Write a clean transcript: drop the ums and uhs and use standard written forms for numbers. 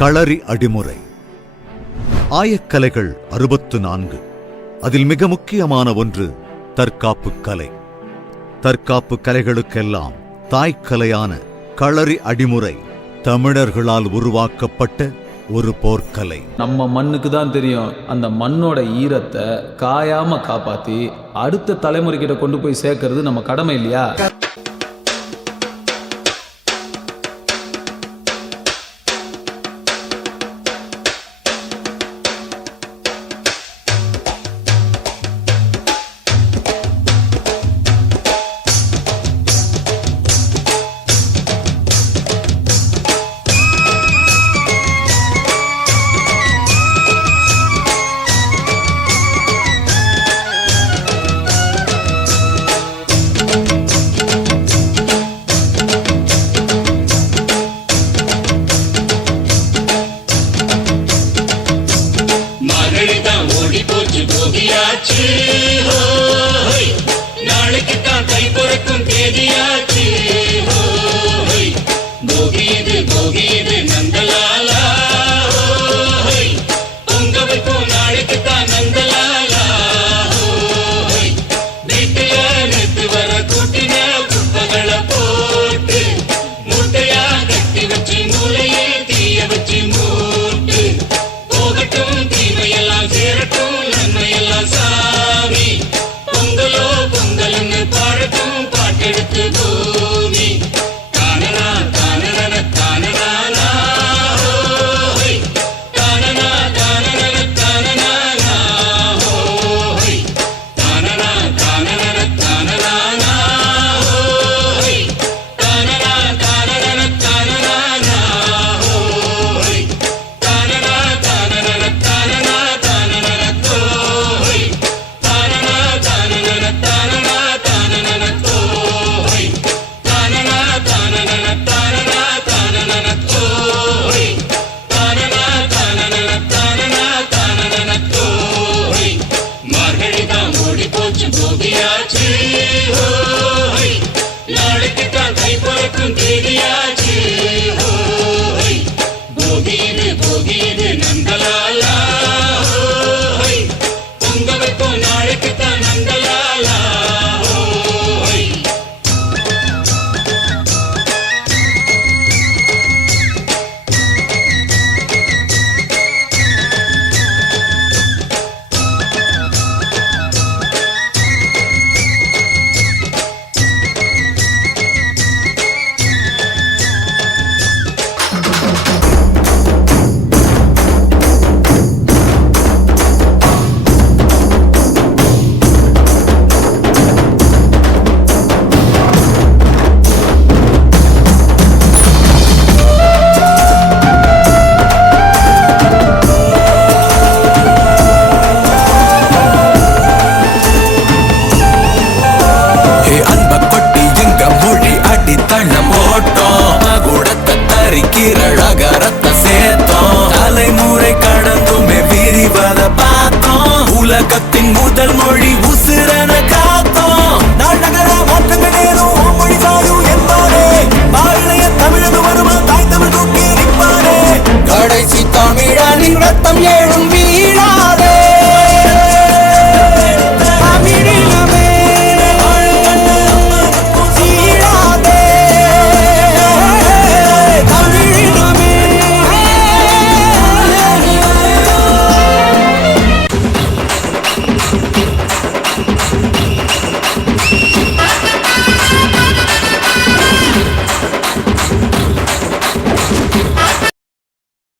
களரி அடிமுறை. ஆயக்கலைகள் 64. அதில் மிக முக்கியமான ஒன்று தற்காப்பு கலை. தற்காப்பு கலைகளுக்கெல்லாம் தாய்க்கலையான களரி அடிமுறை தமிழர்களால் உருவாக்கப்பட்ட ஒரு போர்க்கலை. நம்ம மண்ணுக்கு தான் தெரியும் அந்த மண்ணோட ஈரத்தை காயாம காப்பாத்தி அடுத்த தலைமுறைகிட்ட கொண்டு போய் சேர்க்கறது நம்ம கடமை இல்லையா? நாளைக்கு தான் கை பொறுக்கும் தேதியாச்சு. போகியது நந்தலாலா, பொங்க வைப்போம் நாளைக்கு தான் நந்தலாலா. வீட்டுல நேற்று வர கூட்டின குப்பைகளை போட்டு மூட்டையா கட்டி வச்சு மூளையே தீய வச்சு மூட்டு போகட்டும் தீமையெல்லாம் சேரட்டும் நன்மையெல்லாம் சாமி. பொங்கலோ பொங்கல்னு பாடட்டும் பாட்டெடுத்து பூமி. தானனா தானன தானனா ஹோய், தானனா தானன தானனா ஹோய், தானனா தானன தானனா ஹோய், தானனா தானன தானனா ஹோய், தானனா தானன தானனா தானன ஹோய், தானனா தானன தானனா தானன ஹோய், தானனா தானன தானனா தானன ஹோய், தானனா தானன தானனா தானன ஹோய். மார்கழி தான் ஓடி போச்சு போகியாச்சு. ஹோய், நாளைக்கு தான் கை பொறுக்கும் தேதியாச்சு. ஹோய், போகியது நந்தலாலா. ஹோய், பொங்க வைப்போம் நாளைக்கு தான் நந்தலாலா. ஹோய், உலகத்தின் முதல் மொழி